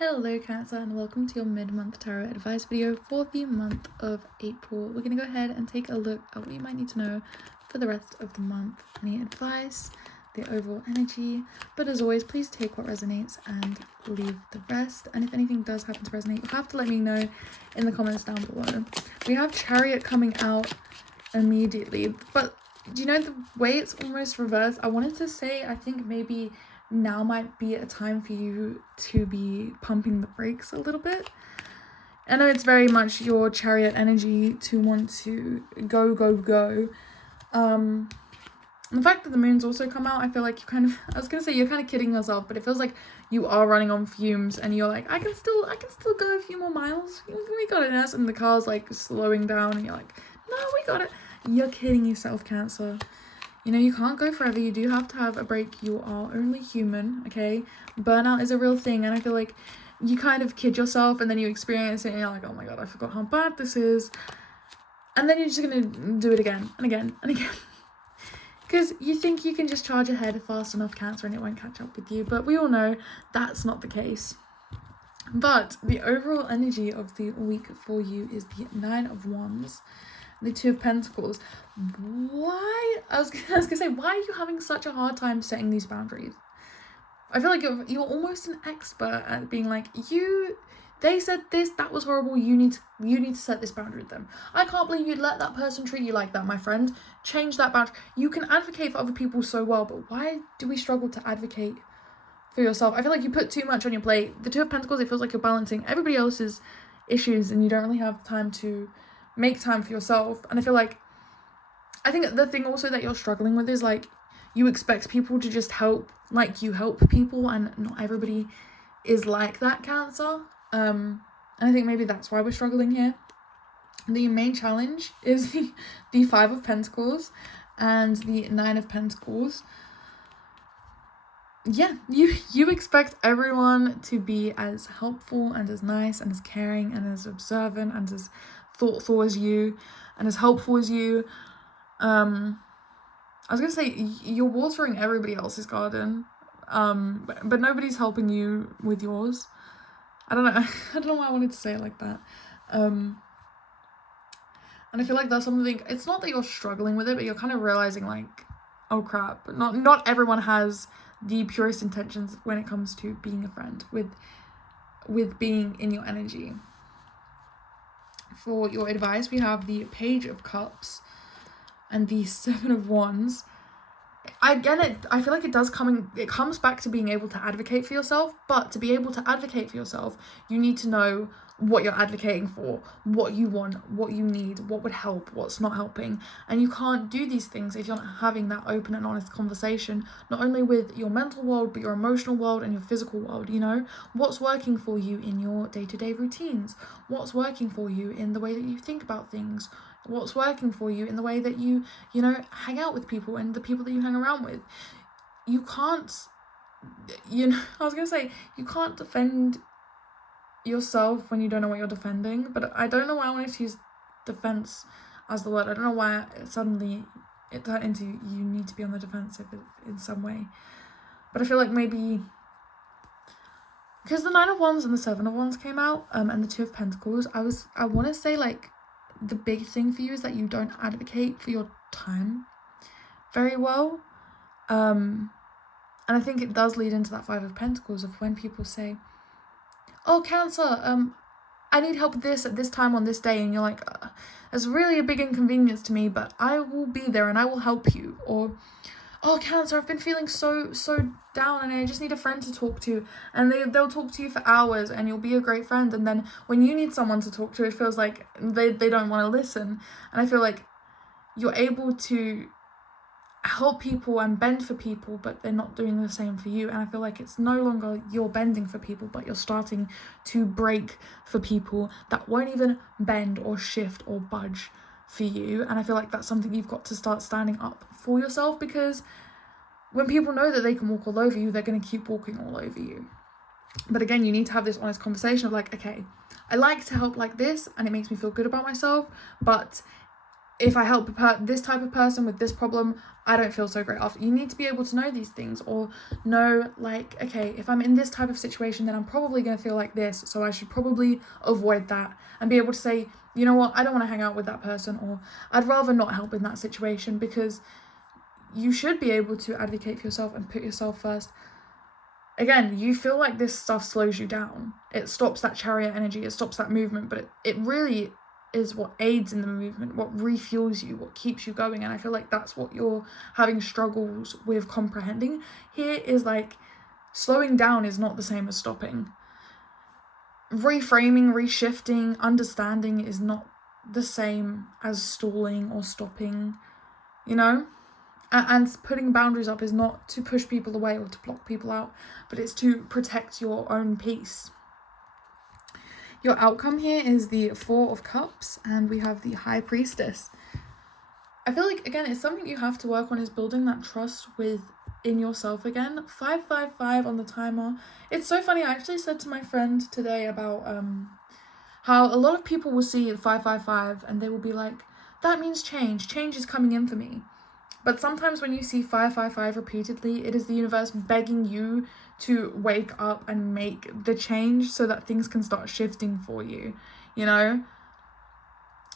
Hello Cancer and welcome to your mid-month tarot advice video for the month of April. We're going to go ahead and take a look at what you might need to know for the rest of the month. Any advice, the overall energy, but as always please take what resonates and leave the rest. And if anything does happen to resonate, you have to let me know in the comments down below. We have Chariot coming out immediately, but do you know the way it's almost reversed? I wanted to say I think maybe now might be a time for you to be pumping the brakes a little bit. I know it's very much your Chariot energy to want to go. The fact that the moon's also come out, I feel like I was gonna say you're kind of kidding yourself, but it feels like you are running on fumes and you're like, I can still go a few more miles. We got it, and the car's like slowing down and you're like, no, we got it. You're kidding yourself, Cancer. You know, you can't go forever. You do have to have a break. You are only human, okay? Burnout is a real thing, and I feel like you kind of kid yourself and then you experience it and you're like, oh my god, I forgot how bad this is. And then you're just gonna do it again and again and again. Because you think you can just charge ahead fast enough, Cancer, and it won't catch up with you. But we all know that's not the case. But the overall energy of the week for you is the 9 of Wands, the 2 of Pentacles. I was gonna say, why are you having such a hard time setting these boundaries? I feel like you're almost an expert at being like, they said this, that was horrible, you need to set this boundary with them. I can't believe you'd let that person treat you like that, my friend. Change that boundary. You can advocate for other people so well, but why do we struggle to advocate for yourself? I feel like you put too much on your plate. The 2 of Pentacles, it feels like you're balancing everybody else's issues and you don't really have time to make time for yourself. And I think the thing also that you're struggling with is like you expect people to just help like you help people, and not everybody is like that, Cancer. And I think maybe that's why we're struggling here. The main challenge is the 5 of Pentacles and the 9 of Pentacles. Yeah, you expect everyone to be as helpful and as nice and as caring and as observant and as thoughtful as you and as helpful as you. I was gonna say you're watering everybody else's garden, but nobody's helping you with yours. I don't know. I don't know why I wanted to say it like that. And I feel like that's something. It's not that you're struggling with it, but you're kind of realizing like, oh crap, not everyone has the purest intentions when it comes to being a friend with being in your energy. For your advice, we have the Page of Cups and the 7 of Wands. I feel like it comes back to being able to advocate for yourself, but to be able to advocate for yourself, you need to know what you're advocating for, what you want, what you need, what would help, what's not helping. And you can't do these things if you're not having that open and honest conversation, not only with your mental world, but your emotional world and your physical world, you know? What's working for you in your day-to-day routines? What's working for you in the way that you think about things? What's working for you in the way that you hang out with people and the people that you hang around with? You can't, I was gonna say, you can't defend yourself when you don't know what you're defending, but I don't know why I wanted to use defense as the word. I don't know why suddenly it turned into you need to be on the defensive in some way. But I feel like maybe because the 9 of Wands and the 7 of Wands came out, and the 2 of Pentacles, I want to say like the big thing for you is that you don't advocate for your time very well. And I think it does lead into that 5 of Pentacles of when people say, oh, Cancer, I need help with this at this time on this day, and you're like, it's really a big inconvenience to me, but I will be there and I will help you. Or, oh, Cancer, I've been feeling so down and I just need a friend to talk to, and they'll talk to you for hours and you'll be a great friend, and then when you need someone to talk to, it feels like they don't want to listen. And I feel like you're able to help people and bend for people, but they're not doing the same for you. And I feel like it's no longer you're bending for people, but you're starting to break for people that won't even bend or shift or budge for you. And I feel like that's something you've got to start standing up for yourself, because when people know that they can walk all over you, they're going to keep walking all over you. But again, you need to have this honest conversation of like, okay, I like to help like this and it makes me feel good about myself, but if I help this type of person with this problem, I don't feel so great after. You need to be able to know these things, or know, like, okay, if I'm in this type of situation, then I'm probably going to feel like this, so I should probably avoid that, and be able to say, you know what, I don't want to hang out with that person, or I'd rather not help in that situation, because you should be able to advocate for yourself and put yourself first. Again, you feel like this stuff slows you down. It stops that chariot energy, it stops that movement, but it really is what aids in the movement, what refuels you, what keeps you going. And I feel like that's what you're having struggles with comprehending here, is like slowing down is not the same as stopping. Reframing, reshifting, understanding is not the same as stalling or stopping, you know? And putting boundaries up is not to push people away or to block people out, but it's to protect your own peace. Your outcome here is the Four of Cups, and we have the High Priestess. I feel like, again, it's something you have to work on, is building that trust within yourself again. 555 on the timer. It's so funny, I actually said to my friend today about how a lot of people will see 555 and they will be like, that means change is coming in for me. But sometimes when you see 555 repeatedly, it is the universe begging you to wake up and make the change so that things can start shifting for you, you know?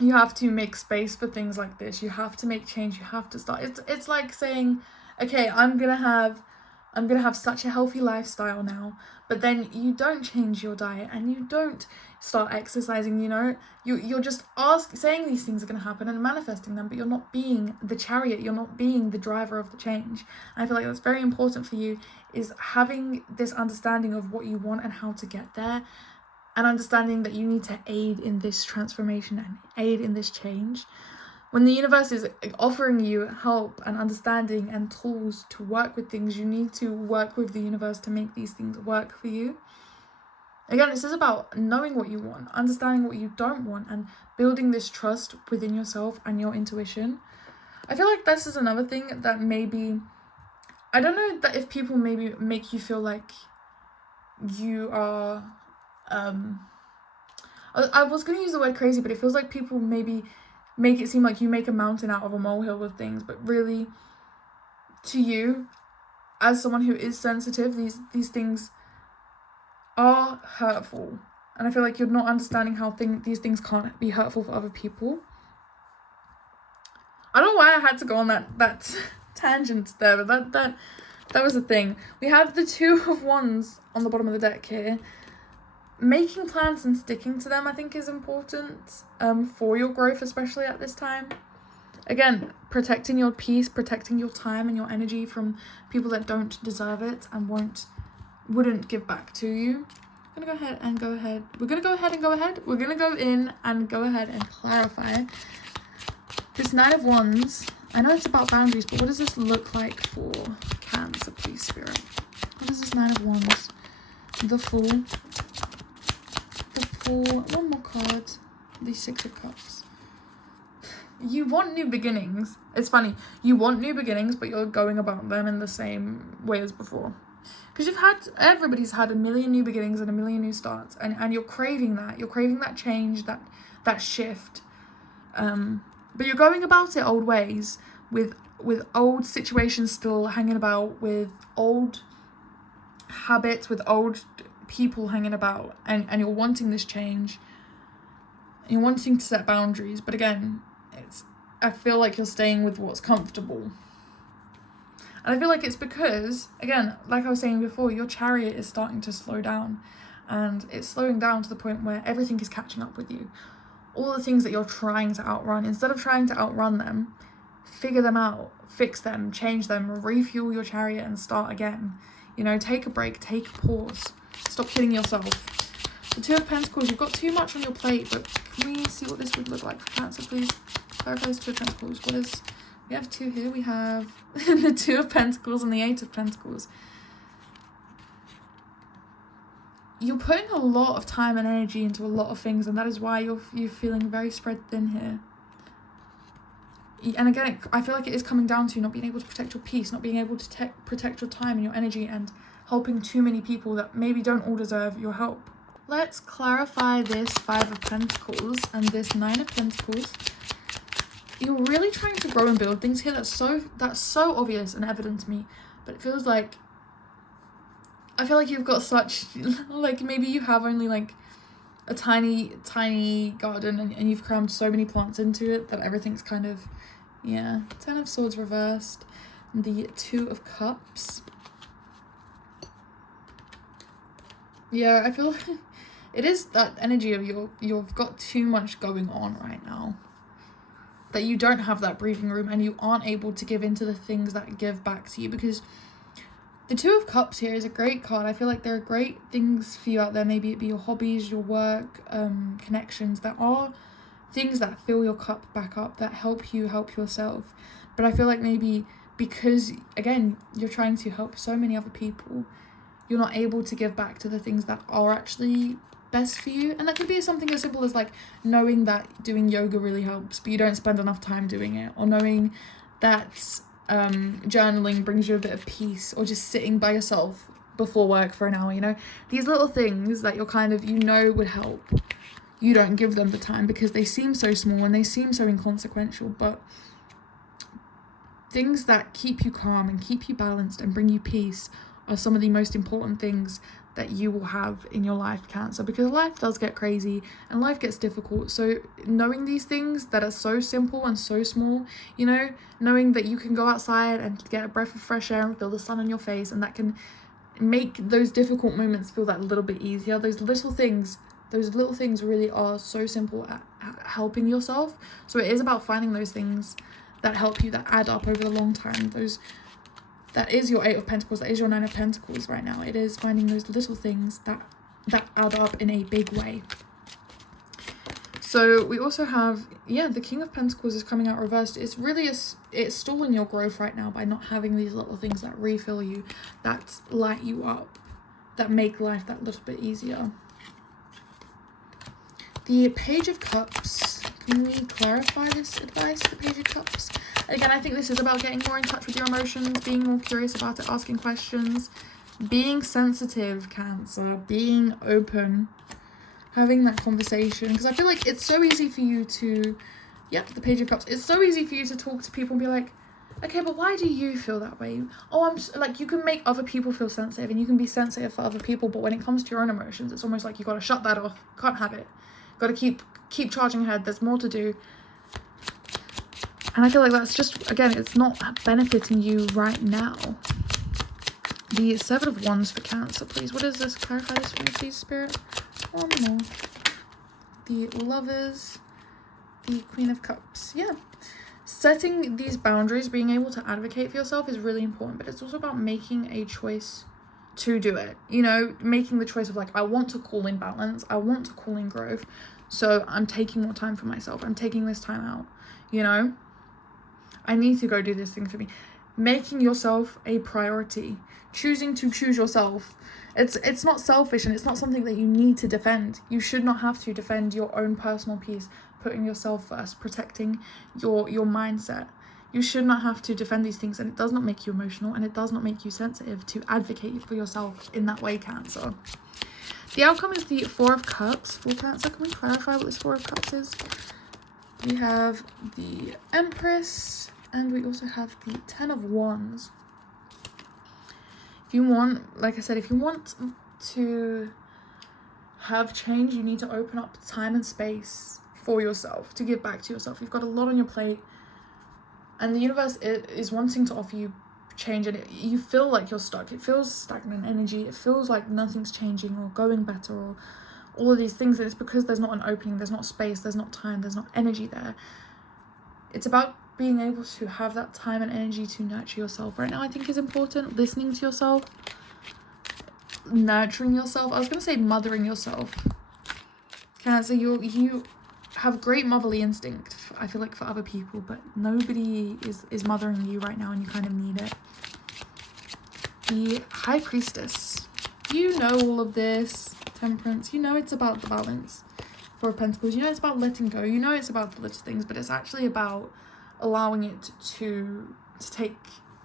You have to make space for things like this. You have to make change. You have to start. It's like saying, okay, I'm gonna have such a healthy lifestyle now, but then you don't change your diet and you don't start exercising, you know? You're just saying these things are going to happen and manifesting them, but you're not being the chariot, you're not being the driver of the change. And I feel like that's very important for you, is having this understanding of what you want and how to get there, and understanding that you need to aid in this transformation and aid in this change. When the universe is offering you help and understanding and tools to work with things, you need to work with the universe to make these things work for you. Again, this is about knowing what you want, understanding what you don't want, and building this trust within yourself and your intuition. I feel like this is another thing that maybe, I don't know that if people maybe make you feel like you are, I was going to use the word crazy, but it feels like people maybe make it seem like you make a mountain out of a molehill with things, but really, to you, as someone who is sensitive, these things are hurtful, and I feel like you're not understanding how these things can't be hurtful for other people. I don't know why I had to go on that tangent there, but that was the thing. We have the Two of Wands on the bottom of the deck here. Making plans and sticking to them, I think, is important for your growth, especially at this time. Again, protecting your peace, protecting your time and your energy from people that don't deserve it and wouldn't give back to you. I'm gonna go ahead and go ahead. We're gonna go in and go ahead and clarify this Nine of Wands. I know it's about boundaries, but what does this look like for Cancer, please, Spirit? What is this Nine of Wands? The Fool. One more card. The Six of Cups. You want new beginnings. It's funny. You want new beginnings, but you're going about them in the same way as before. Because everybody's had a million new beginnings and a million new starts, and you're craving that. You're craving that change, that shift. But you're going about it old ways, with old situations still hanging about, with old habits, with old people hanging about, and you're wanting this change. You're wanting to set boundaries, but again, I feel like you're staying with what's comfortable. And I feel like it's because, again, like I was saying before, your chariot is starting to slow down, and it's slowing down to the point where everything is catching up with you. All the things that you're trying to outrun, instead of trying to outrun them, figure them out, fix them, change them, refuel your chariot and start again. You know, take a break, take a pause. Stop killing yourself. The Two of Pentacles, you've got too much on your plate, but can we see what this would look like for Cancer, please? Clarify this Two of Pentacles. We have two here. We have the Two of Pentacles and the Eight of Pentacles. You're putting a lot of time and energy into a lot of things, and that is why you're feeling very spread thin here. And again, I feel like it is coming down to not being able to protect your peace, not being able to protect your time and your energy, and helping too many people that maybe don't all deserve your help. Let's clarify this Five of Pentacles and this Nine of Pentacles. you're really trying to grow and build things here. That's so obvious and evident to me, but it feels like, I feel like you've got such, like, maybe you have only like a tiny garden, and you've crammed so many plants into it that everything's kind of, yeah. Ten of Swords reversed, the Two of Cups. Yeah, I feel like it is that energy of you've got too much going on right now, that you don't have that breathing room, and you aren't able to give into the things that give back to you, because the Two of Cups here is a great card. I feel like there are great things for you out there. Maybe it be your hobbies, your work, connections. There are things that fill your cup back up, that help you help yourself. But I feel like maybe because, again, you're trying to help so many other people, you're not able to give back to the things that are actually best for you. And that could be something as simple as like knowing that doing yoga really helps, but you don't spend enough time doing it, or knowing that journaling brings you a bit of peace, or just sitting by yourself before work for an hour, you know, these little things that you're kind of, you know, would help. You don't give them the time because they seem so small and they seem so inconsequential, but things that keep you calm and keep you balanced and bring you peace are some of the most important things that you will have in your life, Cancer, because life does get crazy and life gets difficult. So knowing these things that are so simple and so small, you know, knowing that you can go outside and get a breath of fresh air and feel the sun on your face, and that can make those difficult moments feel that little bit easier. Those little things really are so simple at helping yourself. So it is about finding those things that help you, that add up over the long time. That is your Eight of Pentacles, that is your Nine of Pentacles right now. It is finding those little things that add up in a big way. So we also have, yeah, the King of Pentacles is coming out reversed. It's really, it's stalling your growth right now by not having these little things that refill you, that light you up, that make life that little bit easier. The Page of Cups. Can we clarify this advice, the Page of Cups? Again, I think this is about getting more in touch with your emotions, being more curious about it, asking questions, being sensitive, Cancer, being open, having that conversation. Because I feel like it's so easy for you to, yep, the Page of Cups, it's so easy for you to talk to people and be like, okay, but why do you feel that way? Oh, like, you can make other people feel sensitive and you can be sensitive for other people, but when it comes to your own emotions, it's almost like you got to shut that off. Can't have it. Got to keep charging ahead. There's more to do. And I feel like that's just, again, it's not benefiting you right now. The Seven of Wands for Cancer, please. What is this? Clarify this for me, please, Spirit. One more. The Lovers. The Queen of Cups. Yeah. Setting these boundaries, being able to advocate for yourself is really important, but it's also about making a choice to do it. You know, making the choice of like, I want to call in balance. I want to call in growth. So I'm taking more time for myself. I'm taking this time out, you know? I need to go do this thing for me. Making yourself a priority. Choosing to choose yourself. It's not selfish, and it's not something that you need to defend. You should not have to defend your own personal peace. Putting yourself first. Protecting your mindset. You should not have to defend these things, and it does not make you emotional, and it does not make you sensitive to advocate for yourself in that way, Cancer. The outcome is the Four of Cups for Cancer. Can we clarify what this Four of Cups is? We have the Empress, and we also have the Ten of Wands. If you want, like I said, if you want to have change, you need to open up time and space for yourself, to give back to yourself. You've got a lot on your plate, and the universe is wanting to offer you change, and you feel like you're stuck. It feels stagnant energy. It feels like nothing's changing or going better or all of these things, and it's because there's not an opening, there's not space, there's not time, there's not energy there. It's about being able to have that time and energy to nurture yourself right now, I think, is important. Listening to yourself, nurturing yourself. I was going to say mothering yourself. Cancer, you have great motherly instinct, I feel like, for other people, but nobody is mothering you right now, and you kind of need it. The High Priestess. You know all of this. Temperance. You know it's about the balance. Four of Pentacles. You know it's about letting go. You know it's about the little things, but it's actually about allowing it to take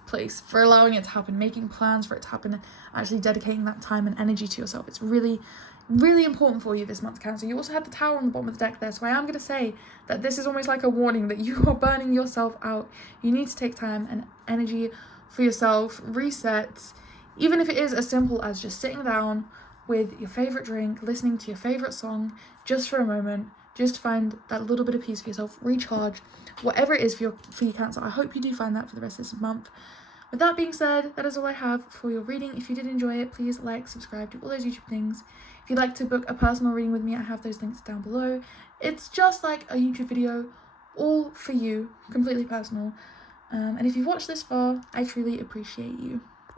place, for allowing it to happen, making plans for it to happen, actually dedicating that time and energy to yourself. It's really really important for you this month, Cancer. You also had the Tower on the bottom of the deck there, so I am going to say that this is almost like a warning that you are burning yourself out. You need to take time and energy for yourself, reset, even if it is as simple as just sitting down with your favourite drink, listening to your favourite song, just for a moment, just find that little bit of peace for yourself, recharge, whatever it is for you, Cancer. I hope you do find that for the rest of this month. With that being said, that is all I have for your reading. If you did enjoy it, please like, subscribe, do all those YouTube things. If you'd like to book a personal reading with me, I have those links down below. It's just like a YouTube video, all for you, completely personal. And if you've watched this far, I truly appreciate you.